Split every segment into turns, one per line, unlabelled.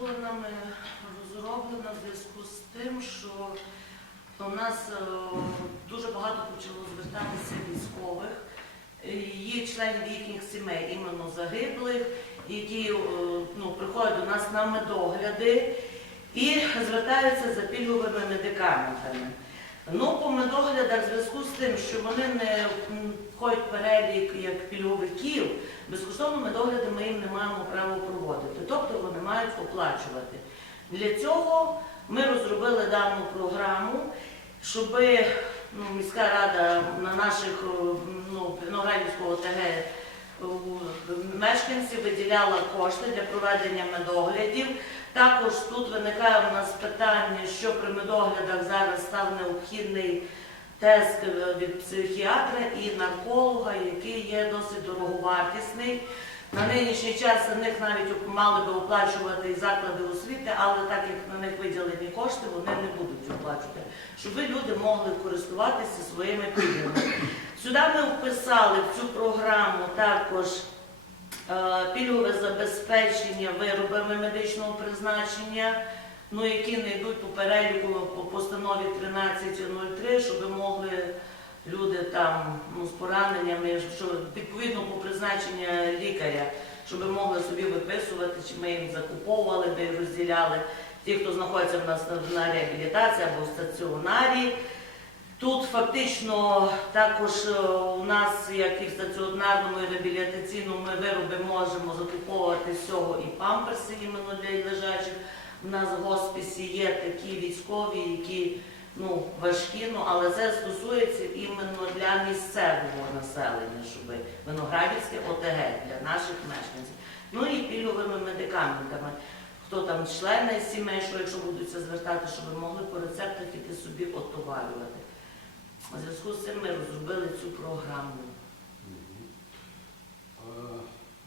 була нами розроблена в зв'язку з тим, що у нас е, дуже багато почало звертатися військових, є членів їхніх сімей, іменно загиблих, які е, ну, приходять до нас на медогляди і звертаються за пільговими медикаментами. Ну, по медоглядах в зв'язку з тим, що вони не м, входять в перелік як пільговиків, безкоштовно медогляди ми їм не маємо права проводити, тобто вони мають оплачувати. Для цього ми розробили дану програму, щоб ну, міська рада на наших ну, Виноградівського ОТГ мешканців виділяла кошти для проведення медоглядів. Також тут виникає у нас питання, що при медоглядах зараз став необхідний тест від психіатра і нарколога, який є досить дороговартісний. На нинішній час за них навіть мали би оплачувати заклади освіти, але так як на них виділені кошти, вони не будуть оплачувати, щоб люди могли користуватися своїми пільгами. Сюди ми вписали в цю програму також е, пільгове забезпечення виробами медичного призначення, ну, які не йдуть по переліку по постанові 1303, щоб могли люди там ну, з пораненнями, що відповідно по призначенню лікаря, щоб могли собі виписувати, чи ми їм закуповували, де розділяли ті, хто знаходиться в нас на- на реабілітації або в стаціонарі. Тут фактично також е, у нас, як і в стаціонарному і реабілітаційному, ми вироби можемо закуповувати з цього і памперси іменно для лежачих. У нас в госпісі є такі військові, які ну, важкі, ну, але це стосується іменно для місцевого населення, щоб Виноградівське ОТГ для наших мешканців. Ну і пільговими медикаментами. Хто там члени сімей, що якщо будуть це звертати, щоб могли по рецептах іти собі отоварювати. У зв'язку з цим ми розробили цю програму.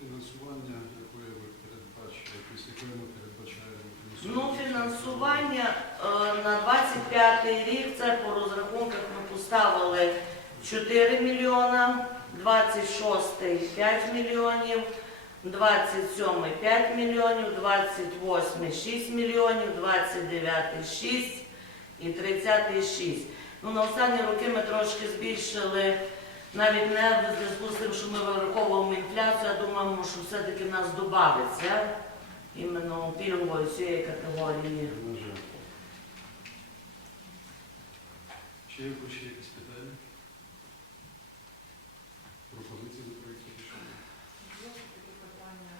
Фінансування, якої ви передбачили, якось якої ми
Ну, фінансування е, на 25 рік це по розрахунках ми поставили 4 мільйона, 26 5 мільйонів, 27 5 мільйонів, 28 6 мільйонів, 29 6 і 30 6. Ну, на останні роки ми трошки збільшили, навіть не в зв'язку з тим, що ми вираховуємо інфляцію, а думаємо, що все-таки в нас додається іменно пільгової цієї категорії.
Жаль. Є в ще якісь питання? Пропозиції до проєкту рішення?
Є таке питання,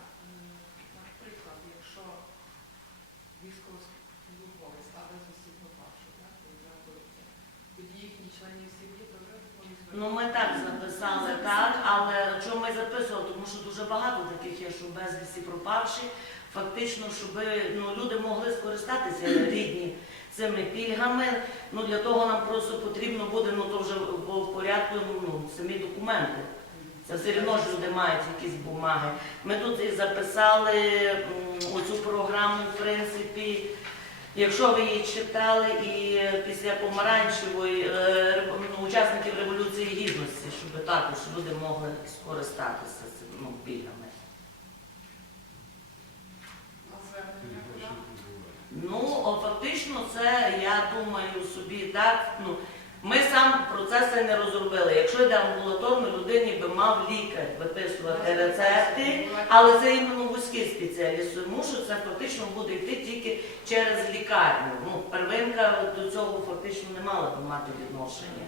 наприклад, якщо військовослужбовець стане засібно першу, так, і знаходиться, тоді їхні членів сім'ї
Ну, ми так записали, так, але чому ми записували? Тому що дуже багато таких є, що безвісті пропавші. Фактично, щоб ну, люди могли скористатися рідні цими пільгами. Ну, для того нам просто потрібно буде, ну то вже в порядку ну, самі документи. Це все одно ж люди мають якісь бумаги. Ми тут і записали оцю програму, в принципі. Якщо ви її читали, і після помаранчевої е, ну, учасників Революції Гідності, щоб також люди могли скористатися ну, пільгами. Ну, о, фактично, це я думаю собі так. Ну, ми сам процеси не розробили. Якщо йде амбулаторно, людині би мав лікар виписувати рецепти, але це іменно вузький спеціаліст, тому що це фактично буде йти тільки через лікарню. Ну, первинка до цього фактично не мала би мати відношення.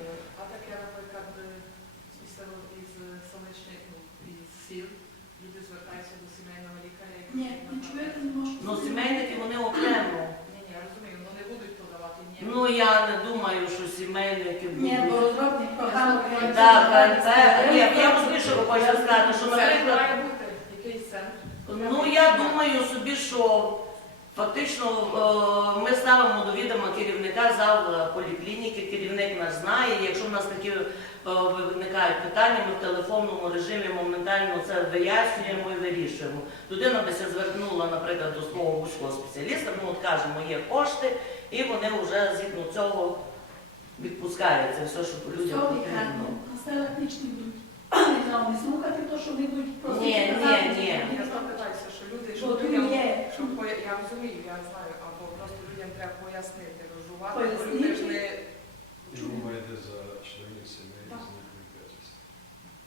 Ні, нічого не можу. Ну, сімейники
вони окремо. Ні, ні, я розумію, ну будуть подавати. Ну я не думаю, що сімейники будуть. Ні, бо розробник програми. Я розумію, що ви хочете сказати, що,
Це має бути якийсь центр.
ну я думаю собі, що фактично е, ми ставимо до відома керівника зал поліклініки, керівник нас знає. Якщо в нас такі е, виникають питання, ми в телефонному режимі моментально це вияснюємо і вирішуємо. Людина би се звернула, наприклад, до свого вузького спеціаліста, ми от кажемо, є кошти, і вони вже згідно цього відпускаються все, що людям потрібно.
а стелатичні будуть? Не знаю, не слухати то, що вони будуть просити
Ні, ні, ні.
Я знов питаюся, що люди,
Бо
що
тут
людям,
є.
щоб поя- я розумію, я знаю, або просто людям треба пояснити, розжувати, бо люди ж не
І мова йде за членів
Так.
різних конфесій.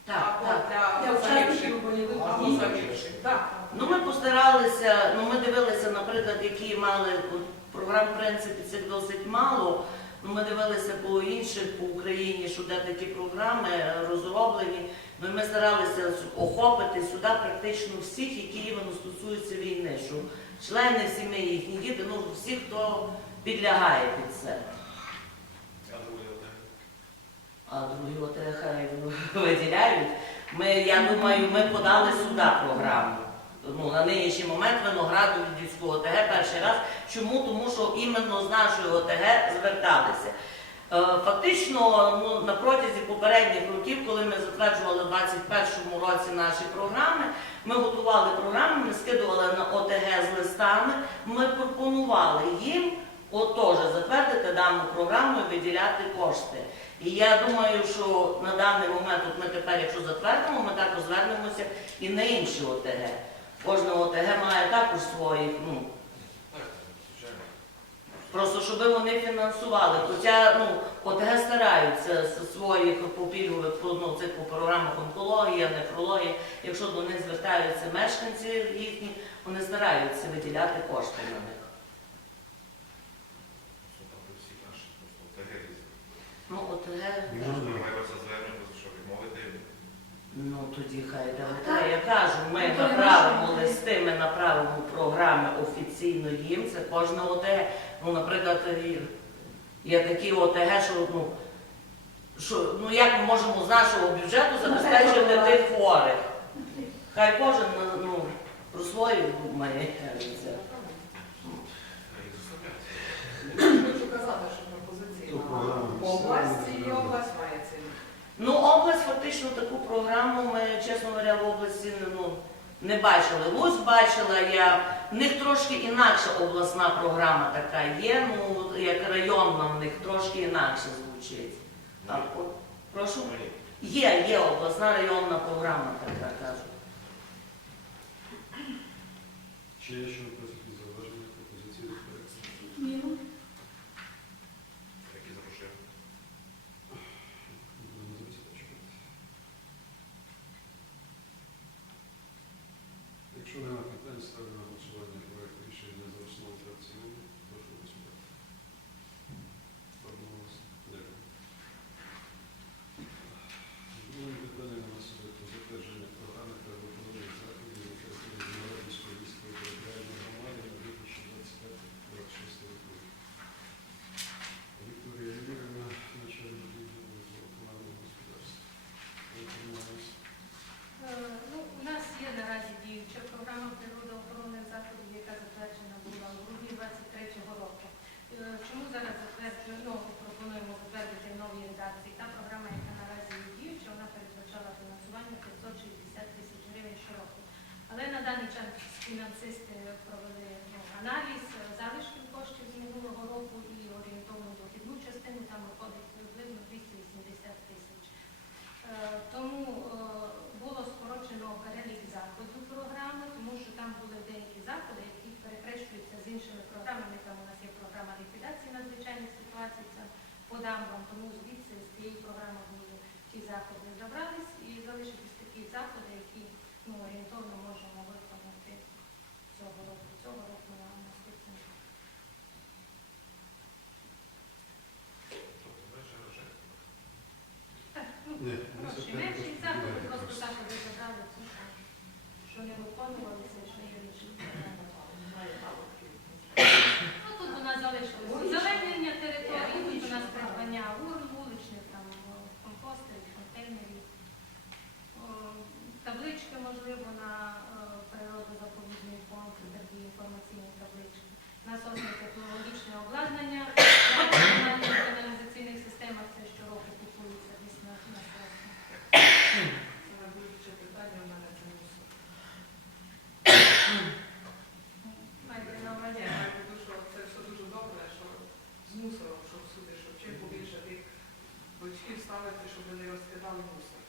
Так,
або
так.
для
Для
загибших,
учасників бойових
або
дій.
загибших. Так.
Ну, ми постаралися, ну ми дивилися, наприклад, які мали от, програм, в принципі, цих досить мало. Ну, ми дивилися по інших по Україні, що де такі програми е, розроблені. Ну, і ми старалися с- охопити сюди практично всіх, які іменно стосуються війни, що члени сімей, їхні діти, ну всі, хто підлягає під це. А другі от хай виділяють. Ми, я думаю, ми подали сюди програму. Ну, на нинішній момент Винограду Відівського ОТГ перший раз. Чому? Тому що іменно з нашої ОТГ зверталися. Е, Фактично, ну, на протязі попередніх років, коли ми затверджували в 2021 році наші програми, ми готували програми, ми скидували на ОТГ з листами, ми пропонували їм отож затвердити дану програму і виділяти кошти. І я думаю, що на даний момент, от ми тепер, якщо затвердимо, ми також звернемося і на інші ОТГ. Кожна ОТГ має також своїх, ну, просто щоб вони фінансували. Хоча ну, ОТГ стараються з своїх попільгових ну, цих по програмах онкологія, нефрологія. Якщо до них звертаються мешканці їхні, вони стараються виділяти кошти на них. Ну, ОТГ. Ну тоді хай йде. Я кажу, ми
Ну,
направимо листи, ми направимо програми офіційно їм. Це кожна ОТГ. Ну, наприклад, є такі ОТГ, що ну. Що, ну як ми можемо з нашого бюджету забезпечити тих хворих? Хай кожен ну, про свою думає. це.
Хочу казати, що пропозиції на області і область має ці.
Ну, область фактично таку програму ми, чесно говоря, в області ну, не бачили. Луцьк бачила я. В них трошки інакша обласна програма така є, ну як районна в них трошки інакше звучить. А, от, прошу? Є, є обласна районна програма така, кажу.
Чи є ще якісь зауваження, пропозиції до проекту?
Ні, ну,
Будемо забезпечувати. Якщо немає питань, ставлю на голосування проект рішення за основу та в цілому. Прошу голосувати. Одноголосно. Дякую. Друге питання на нас іде про затвердження програми та виконання заходів на території Зеленодольської міської територіальної громади на 2025-2026 роки. Вікторія Юрівна, начальник відділу житлово-комунального господарства. Інформуємося.
Е, Ну, у нас є наразі діюча програма природоохоронних заходів, яка затверджена була в грудні 23-го року. Е, Чому зараз затверджуємо, ну, пропонуємо затвердити в новій редакції? Та програма, яка наразі є діюча, вона передбачала фінансування 560 тисяч гривень щороку. Але на даний час фінансисти провели ну, аналіз е, гроші менші, заходи просто так забрали, що не виконувалися, що не Ну Тут у нас залишилось заведення території, тут у нас придбання урн, вуличних, там, компостів, контейнерів, таблички, можливо, на е, природозаповідний фонд, такі інформаційні таблички, насосне технологічне обладнання, на каналізаційних системах це щороку.
Питання в мене це мусор.
Маєте на
мене, тому що це все дуже добре, що з мусором, щоб сюди, щоб чим побільше тих бочків ставити, щоб вони розкидали мусор.